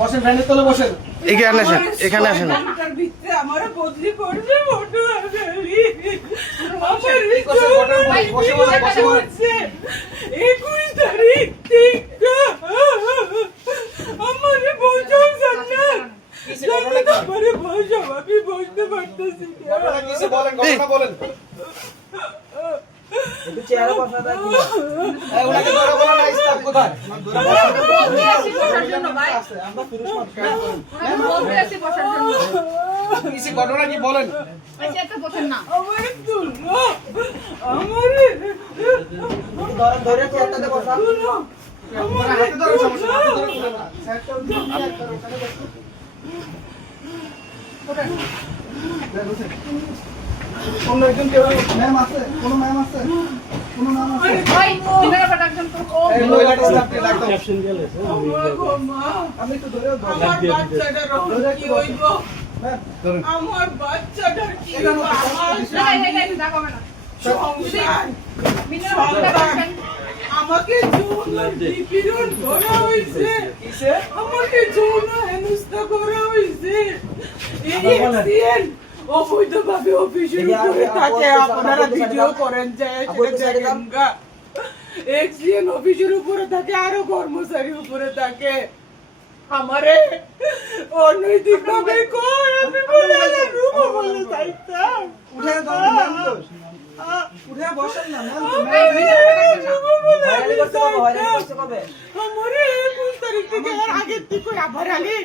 বসেন, ভ্যানের তলে বসেন। এখানে আসেন, এখানে আসেন। আমার বদলি করবে ফটো আমার 21 তারিখ থেকে আমার বলছেন জান্নাত আমারে বলছো আমি বুঝতে পারতেছি বলেন, ঘটনা বলেন। চেহারা কথা দাও ওনাকে ধরে বলেন না, স্টাফ কোথায়? আমরা পুরুষ মানুষ কিছু ঘটনা কি বলেন? আমার তুলো আমারে ধরে চেহারাতে বসা আপনারা হাতে ধরে সমস্যা, হাতে ধরে বলেন না। অন্য একজন কেউ ম্যাম আছে? কোনো ম্যাম আছে? কোনো ম্যাম আছে? এই মহিলাটা স্টাফকে ডাকো। আমি একটু ধরেও ধরো। আমার বাচ্চাটার কি হইব ম্যাম ধরুন। আমার বাচ্চাটার কি এখানে হইব আমার সংসার আমাকে যৌন নিপীড়ন করা হয়েছে আমাকে যৌন হেনস্থা করা হয়েছে এই এক্সিডেন্ট অবৈধভাবে অফিসের উপরে থাকে আপনারা ভিডিও করেন যায় এক্সিডেন্ট অফিসের উপরে থাকে আরো কর্মচারীর উপরে থাকে আমারে অনৈতিক ভাবে কয় আমি বলে রূপ বলে চাইতাম উঠে ধরুন ম্যাম তো। উঠে বসেন না ম্যাম তো। হয়রানি করতে কবে? হয়রানি করতে কবে? আমারে 21 তারিখ থেকে এর আগের থেকে আবার আলি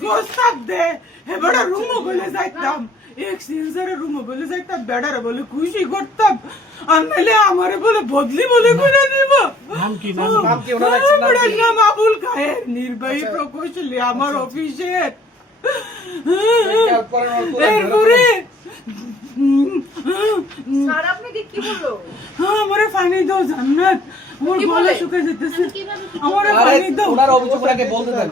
প্রস্তাব দে এবারে রুম বলে যাইতাম এক্সচেঞ্জারে রুম বলে যাইতাম বেড়ারে বলে খুশি করতাম আনলে আমারে বলে বদলি বলে করে দিব নাম কি ওনার রাখছেন? নাম কি? নাম আবুল খায়ের নির্বাহী প্রকৌশলী আমার অফিসের এরপরে স্যার আপনাকে কি বললো? আমারে পানি দাও জান্নাত আমার কি গলা বলে? শুকিয়ে যেতেছে আমারে আরে, পানি দাও ওনার অভিযোগ ওনাকে বলতে দেন।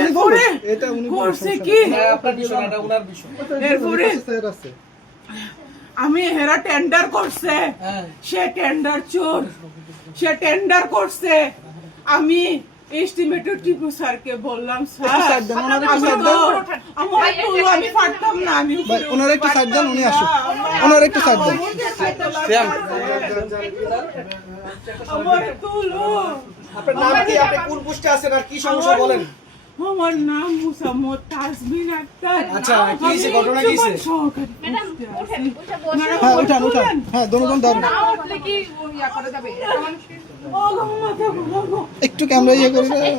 এরপরে এটা উনি করছে কি হ্যাঁ, আপনার বিষয় না, এটা ওনার বিষয়। এরপরে স্যার আছে। আমি হেরা টেন্ডার করছে হ্যাঁ। সে টেন্ডার চোর সে টেন্ডার করছে আমি এস্টিমেটেড টিপু স্যারকে বললাম স্যার দেন, ওনার একটু আমি সাইড তো দেন। আমার তুলো আমি পারতাম না আমি ভাই, ওনার একটু সাইড দেন, উনি আসুক। ওনার একটু সাইড দেন। আমার তুলো আপনার নাম কি? আপনি কোন পোস্টে আছেন আর কি সমস্যা বলেন? আমার নাম মুসাম্মদ তাসমিন আক্তার আচ্ছা, কি হয়েছে? ঘটনা কি হয়েছে? ম্যাডাম ওঠেন, উঠে বসেন। ম্যাডাম, হ্যাঁ উঠান উঠান। হ্যাঁ দুজন ধরুন। না উঠলে কি ইয়া করা যাবে? এটা মানুষের একটু ক্যামেরা ইয়ে করে দেন।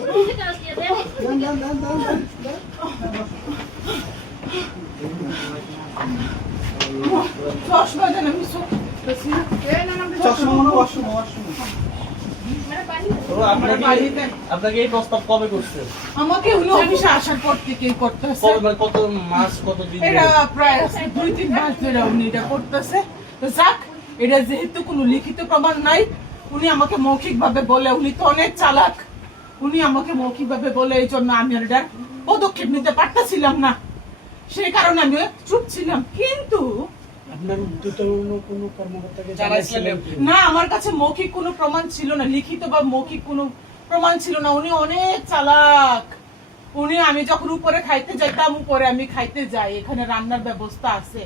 চশমা দেন আমি চশমা মনে হয় ওয়াশরুম ওয়াশরুম। আপনাকে এই প্রস্তাব কবে করছে? আমাকে উনি অফিসে আসার পর থেকেই করতেছে কবে, মানে কত মাস, কত দিন? এটা প্রায় 2-3 মাস ধরে উনি এটা করতেছে তো যাক এটা যেহেতু কোনো লিখিত প্রমাণ নাই উনি আমাকে মৌখিক ভাবে বলে উনি তো অনেক চালাক উনি আমাকে মৌখিক ভাবে বলে এই জন্য আমি আর এটার পদক্ষেপ নিতে পারতেছিলাম না সেই কারণে আমি চুপ ছিলাম কিন্তু আপনার উদ্যতন কোনো কর্মকর্তাকে জানাইছিলেন? না আমার কাছে মৌখিক কোনো প্রমাণ ছিল না লিখিত বা মৌখিক কোনো প্রমাণ ছিল না উনি অনেক চালাক উনি আমি যখন উপরে খাইতে যাইতাম উপরে আমি খাইতে যাই এখানে রান্নার ব্যবস্থা আছে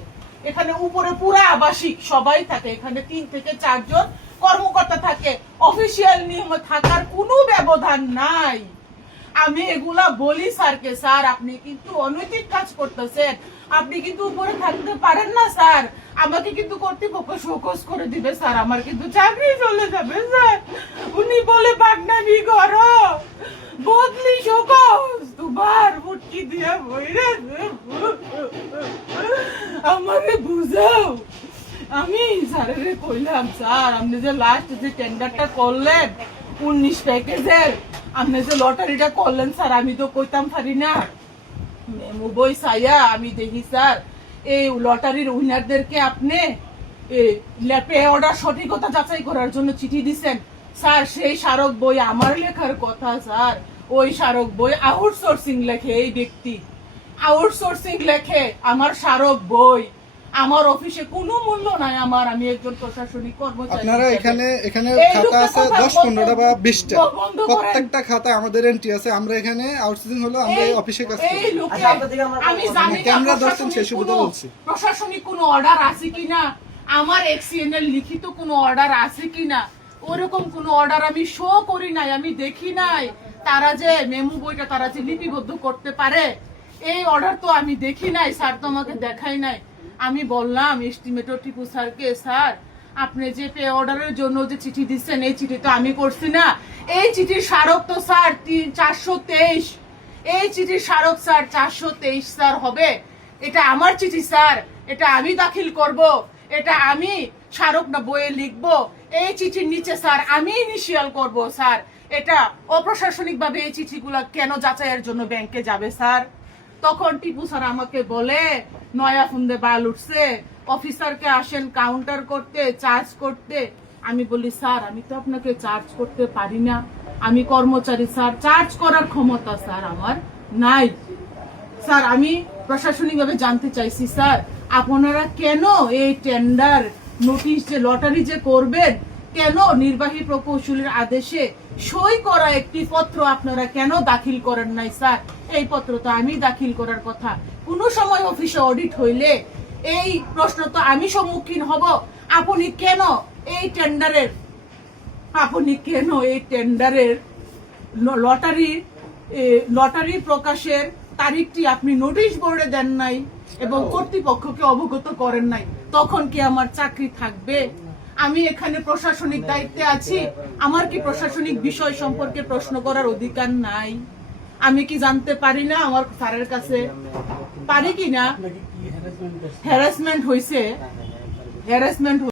এখানে উপরে পুরা আবাসিক সবাই থাকে এখানে 3 থেকে 4 জন কর্মকর্তা থাকে অফিসিয়াল নিয়ম থাকার কোনো ব্যবধান নাই আমি এগুলা বলি স্যারকে স্যার আপনি কিন্তু অনৈতিক কাজ করতেছেন আপনি কিন্তু উপরে থাকতে পারেন না স্যার আমাকে কিন্তু কর্তৃপক্ষ শোকজ করে দিবে স্যার আমার কিন্তু চাকরি চলে যাবে স্যার উনি বলে বাগনামি করো বদলি শোকজ দুবার মুটকি দিয়ে বইরে আমারে বুঝাও আমি স্যারেরে কইলাম স্যার আপনি যে লাস্ট যে টেন্ডারটা করলেন 19 প্যাকেজের আপনি যে লটারিটা করলেন স্যার আমি তো কইতাম পারি না মেমু বই সাইয়া আমি দেখি স্যার এই লটারির উইনারদেরকে আপনি ল্যাপে অর্ডার সঠিকতা যাচাই করার জন্য চিঠি দিছেন স্যার সেই স্মারক বই আমার লেখার কথা স্যার ওই স্মারক বই আউটসোর্সিং লেখে এই ব্যক্তি আউটসোর্সিং লেখে আমার স্মারক বই আমার অফিসে কোনো মূল্য নাই আমার, আমি একজন প্রশাসনিক কর্মচারী। আপনারা এখানে এই খাতা লোকের আছে কথা 10-15টা বা 20টা, বন্ধ করেন। প্রত্যেকটা খাতা আমাদের এন্ট্রি আছে। আমরা এখানে আউটসোর্সিং হলো আমরা এই অফিসে কাজ করি। এই লোকে আচ্ছা, আপনার দিকে আমরা আমি জানি না ক্যামেরা ধরছেন প্রশাসনিক সেই সুবিধা কোনো- বলছি। প্রশাসনিক কোনো অর্ডার আছে কিনা, আমার এক্সিএনএল লিখিত কোনো অর্ডার আছে কিনা, ওরকম কোনো অর্ডার আমি শো করি নাই, আমি দেখি নাই। তারা যে মেমু বইটা তারা যে লিপিবদ্ধ করতে পারে, এই অর্ডার তো আমি দেখি নাই, স্যার তো আমাকে দেখাই নাই। আমি বললাম এস্টিমেটর টিপু স্যারকে, স্যার আপনি যে পে অর্ডারের জন্য যে চিঠি দিচ্ছেন, এই চিঠি তো আমি করছি না, এই চিঠির স্মারক তো স্যার 423, এই চিঠির স্মারক স্যার 423 স্যার হবে। এটা আমার চিঠি স্যার, এটা আমি দাখিল করব, এটা আমি স্মারক না বইয়ে লিখবো, এই চিঠির নিচে স্যার আমি ইনিশিয়াল করব স্যার। এটা অপ্রশাসনিক ভাবে এই চিঠিগুলো কেন যাচাইয়ের জন্য ব্যাংকে যাবে স্যার? তখন টিপু স্যার আমাকে বলে, নয়া ফুন্দে বাল উঠছে, অফিসারকে আসেন কাউন্টার করতে, চার্জ করতে। আমি বলি স্যার আমি তো আপনাকে চার্জ করতে পারি না, আমি কর্মচারী স্যার, চার্জ করার ক্ষমতা স্যার আমার নাই। স্যার আমি প্রশাসনিকভাবে জানতে চাইছি স্যার, আপনারা কেন এই টেন্ডার নোটিশ যে লটারি যে করবেন, কেন নির্বাহী প্রকৌশলীর আদেশে সই করা একটি পত্র আপনারা কেন দাখিল করেন নাই স্যার? এই পত্র তো আমি দাখিল করার কথা। কোনো সময় অফিসে অডিট হইলে এই প্রশ্ন তো আমি সম্মুখীন হব, আপনি কেন এই টেন্ডারের লটারি প্রকাশের তারিখটি আপনি নোটিশ বোর্ডে দেন নাই এবং কর্তৃপক্ষকে অবগত করেন নাই? তখন কি আমার চাকরি থাকবে? আমি এখানে প্রশাসনিক দায়িত্বে আছি, আমার কি প্রশাসনিক বিষয় সম্পর্কে প্রশ্ন করার অধিকার নাই? আমি কি জানতে পারি না আমার স্যারের কাছে? পারি কি না? আপনাকে কি হ্যারাসমেন্ট করছে? হ্যারাসমেন্ট হয়েছে,